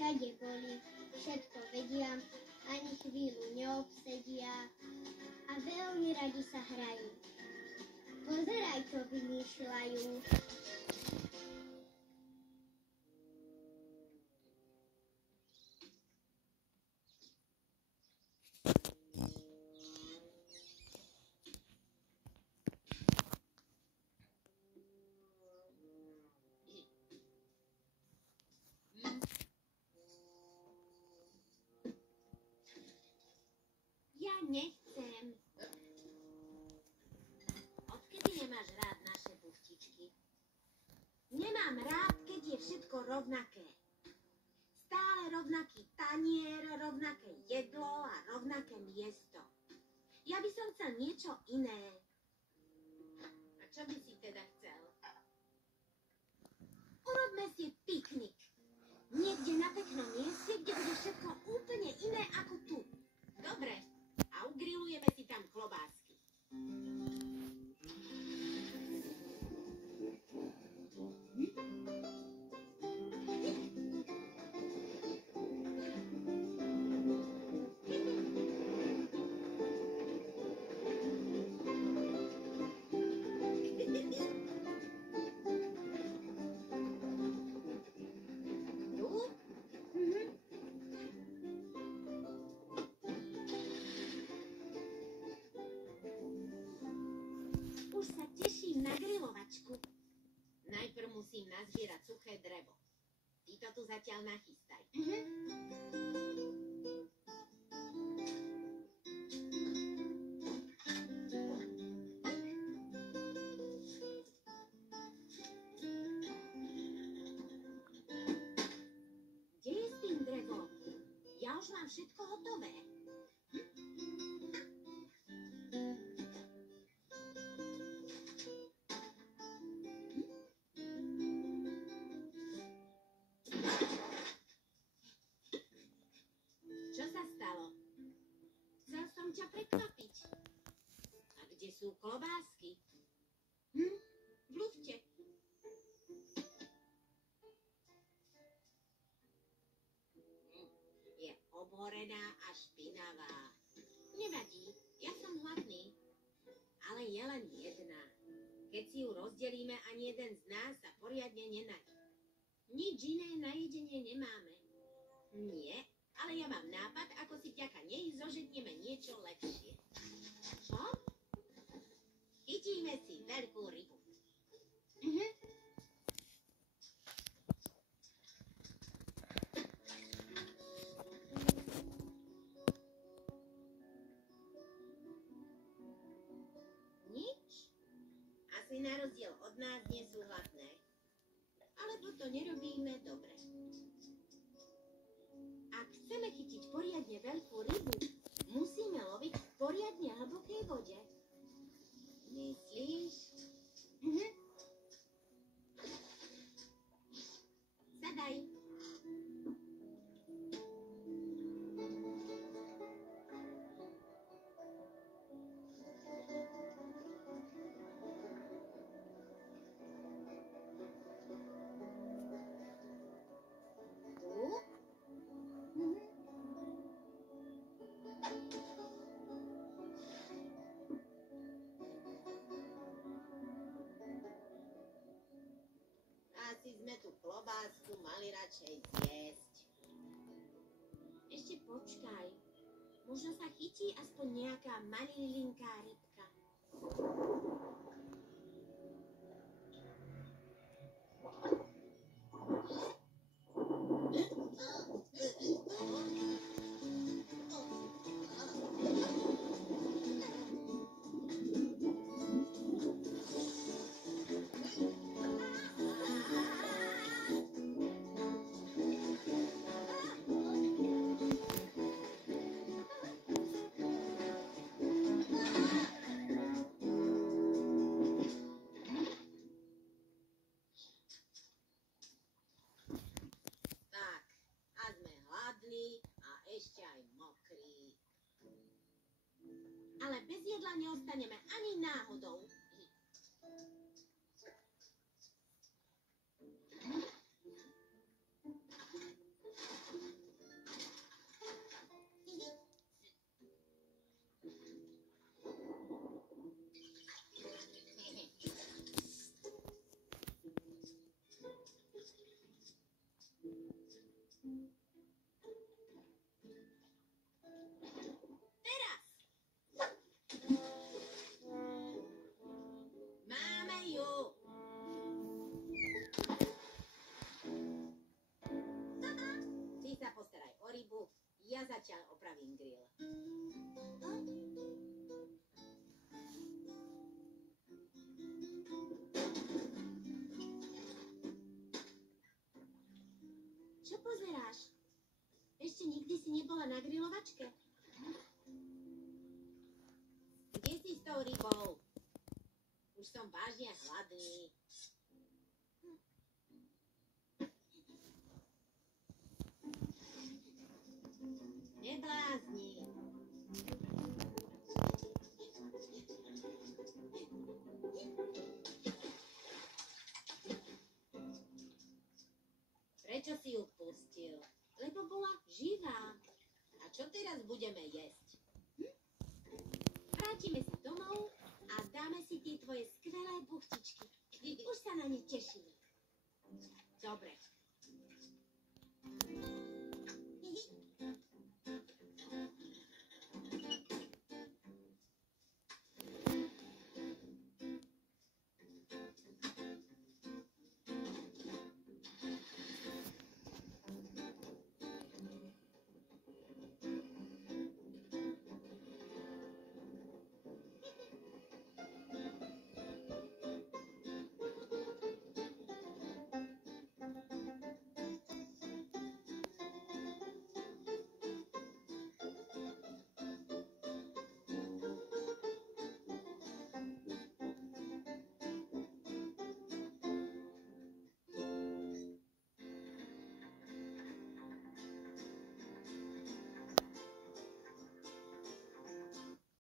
všade boli, všetko vedia, ani chvíľu neobsedia a veľmi radi sa hrajú. Pozeraj, čo vymýšľajú. Ja nechcem. Odkedy nemáš rád naše buchtičky? Nemám rád, keď je všetko rovnaké. Stále rovnaký tanier, rovnaké jedlo a rovnaké miesto. Ja by som chcel niečo iné. A čo by si teda chcel? Urobme si piknik. Niekde na peknom mieste, kde bude všetko úplne iné ako tu. Dobre. A ugrilujeme si tam klobásky. Už sa teším na grilovačku. Najprv musím nazbierať suché drevo. Ty to tu zatiaľ nachystaj. Kde je s tým drevom? Ja už mám všetko hotové. Čo sa stalo? Chcel som ťa prekvapiť. A kde sú klobásky? V lufte. Je obhorená a špinavá. Nevadí, ja som hladný. Ale je len jedna. Keď si ju rozdelíme, ani jeden z nás sa poriadne nenají. Nič iné na jedenie nemáme. Nie, ale ja mám nápad, ako si vďaka nej zoženieme niečo lepšie. Čo? Chytíme si veľkú rybu. Nič? Asi na rozdiel od nás nie sú hladné. Alebo to nerobíme dobre. Ak chceme chytiť poriadne veľkú rybu, musíme loviť v poriadne hlbokej vode. Myslíš? Sadaj. Asi sme tú klobásku mali radšej zjesť. Ešte počkaj. Možno sa chytí aspoň nejaká malilinká rybka. ešte aj mokrý. Ale bez jedla neostaneme ani náhodou. zatiaľ opravím grill. Čo pozeráš? Ešte nikdy si nebola na grilovačke? Kde si s tou rybou? Už som vážne hladný. Neblázni. Prečo si ju pustil? Lebo bola živá. A čo teraz budeme jesť? Vrátime sa domov a dáme si tie tvoje skvelé buchtičky. Už sa na ne teším. Dobre.